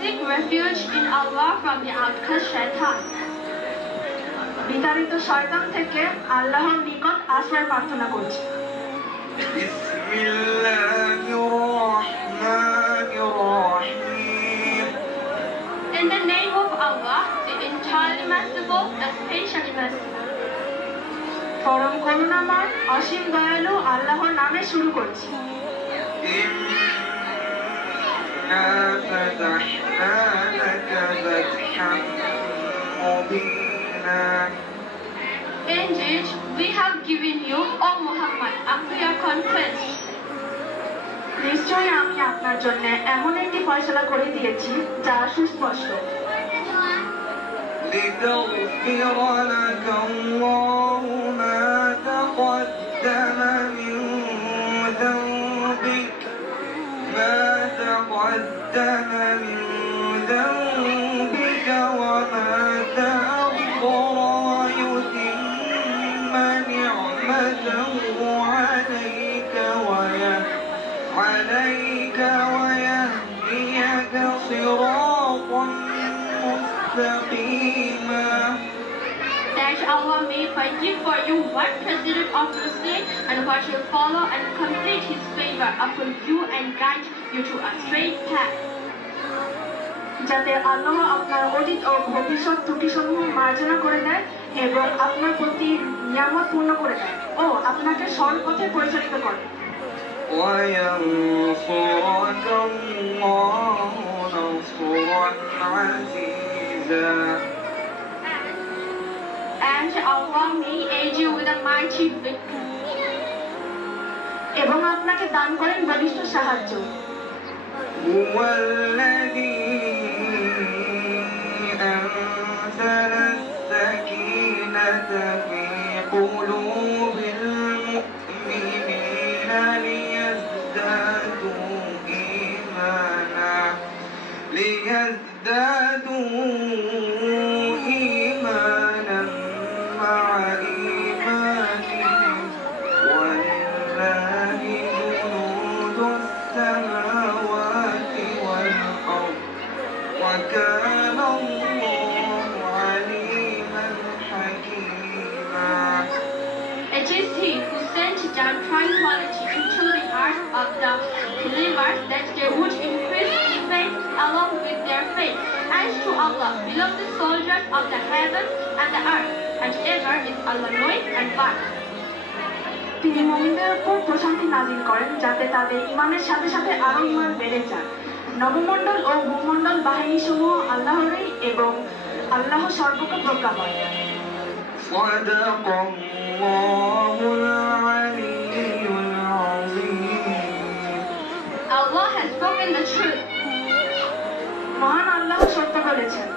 seek refuge in Allah from the outcast shaitan. বিতাড়িত শয়তান থেকে আল্লাহর নিকট আশ্রয় প্রার্থনা করছি। In the name of Allah, the entirely merciful, especially merciful. পরম করুণাময়, অসীম দয়ালু আল্লাহর নামে শুরু করছি। Indeed, we have given you, O Muhammad, a clear conquest. নিশ্চয়ই আমি আপনার জন্য এমন একটি ফয়সালা করে দিয়েছি যা সুস্পষ্ট। لِتَغْفِرَ لَكَ اللَّهُ مَا تَقَدَّمَ مِنْ ذَنْبِكَ وَمَا تَأَخَّرَ وَيُتِمَّ نِعْمَتَهُ عَلَيْكَ وَيَهْدِيَكَ صِرَاطًا مُسْتَقِيمًا. That Allah may forgive for you what preceded of your sin and what will follow, and complete His favor upon you and guide you to a straight path. যাতে আল্লাহ আপনার অতীত ও ভবিষ্যৎ ত্রুটিসমূহ মার্জনা করে দেয় এবং আপনার প্রতি নিয়ামত পূর্ণ করে দেয় ও আপনাকে সরল পথে পরিচালিত করে। وَيَنصُرَكَ اللَّهُ نَصْرًا عَزِيزًا. And Allah may aid you with a mighty victory. এবং আপনাকে দান করেন বলিষ্ঠ সাহায্য। هُوَ الَّذِي أَنزَلَ السَّكِينَةَ فِي قُلُوبِ الْمُؤْمِنِينَ لِيَزْدَادُوا إِيمَانًا مَعَ إِيمَانِهِمْ وَلِلَّهِ جُنُودُ السَّمَاوَاتِ وَالْأَرْضِ وَكَانَ اللَّهُ عَلِيمًا حَكِيمًا. It is He who sent down tranquility into the hearts of the believers that they would increase in faith along with their faith. As to Allah belong the soldiers of the heavens and the earth, and ever is Allah knowing and wise. তিনি মুমিনদের উপর প্রশান্তি নাযিল করেন যাতে তাদের ঈমানের সাথে সাথে আরো ঈমান বেড়ে যায়। নবমণ্ডল ও ভূমণ্ডল বাহিনীসমূহ আল্লাহরই এবং আল্লাহ সর্বজ্ঞ প্রজ্ঞাময়। صدق الله العلي العظيم. Allah has spoken the truth. মহান আল্লাহ সত্য বলেছেন।